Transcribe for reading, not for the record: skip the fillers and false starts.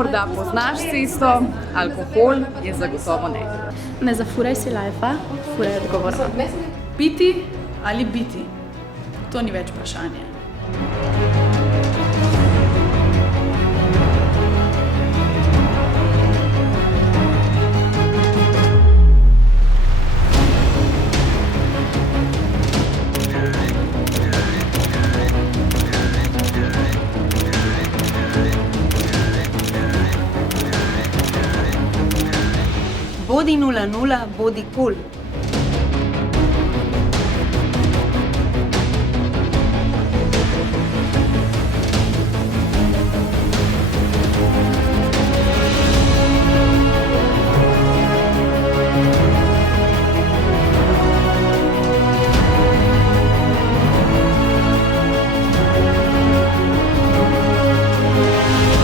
morda poznaš cesto, alkohol je zagotovo ne. Ne zafuraj si lajfa, furaj odgovora. Piti ali biti? To ni več vprašanje. Bodi 0-0, bodi kul.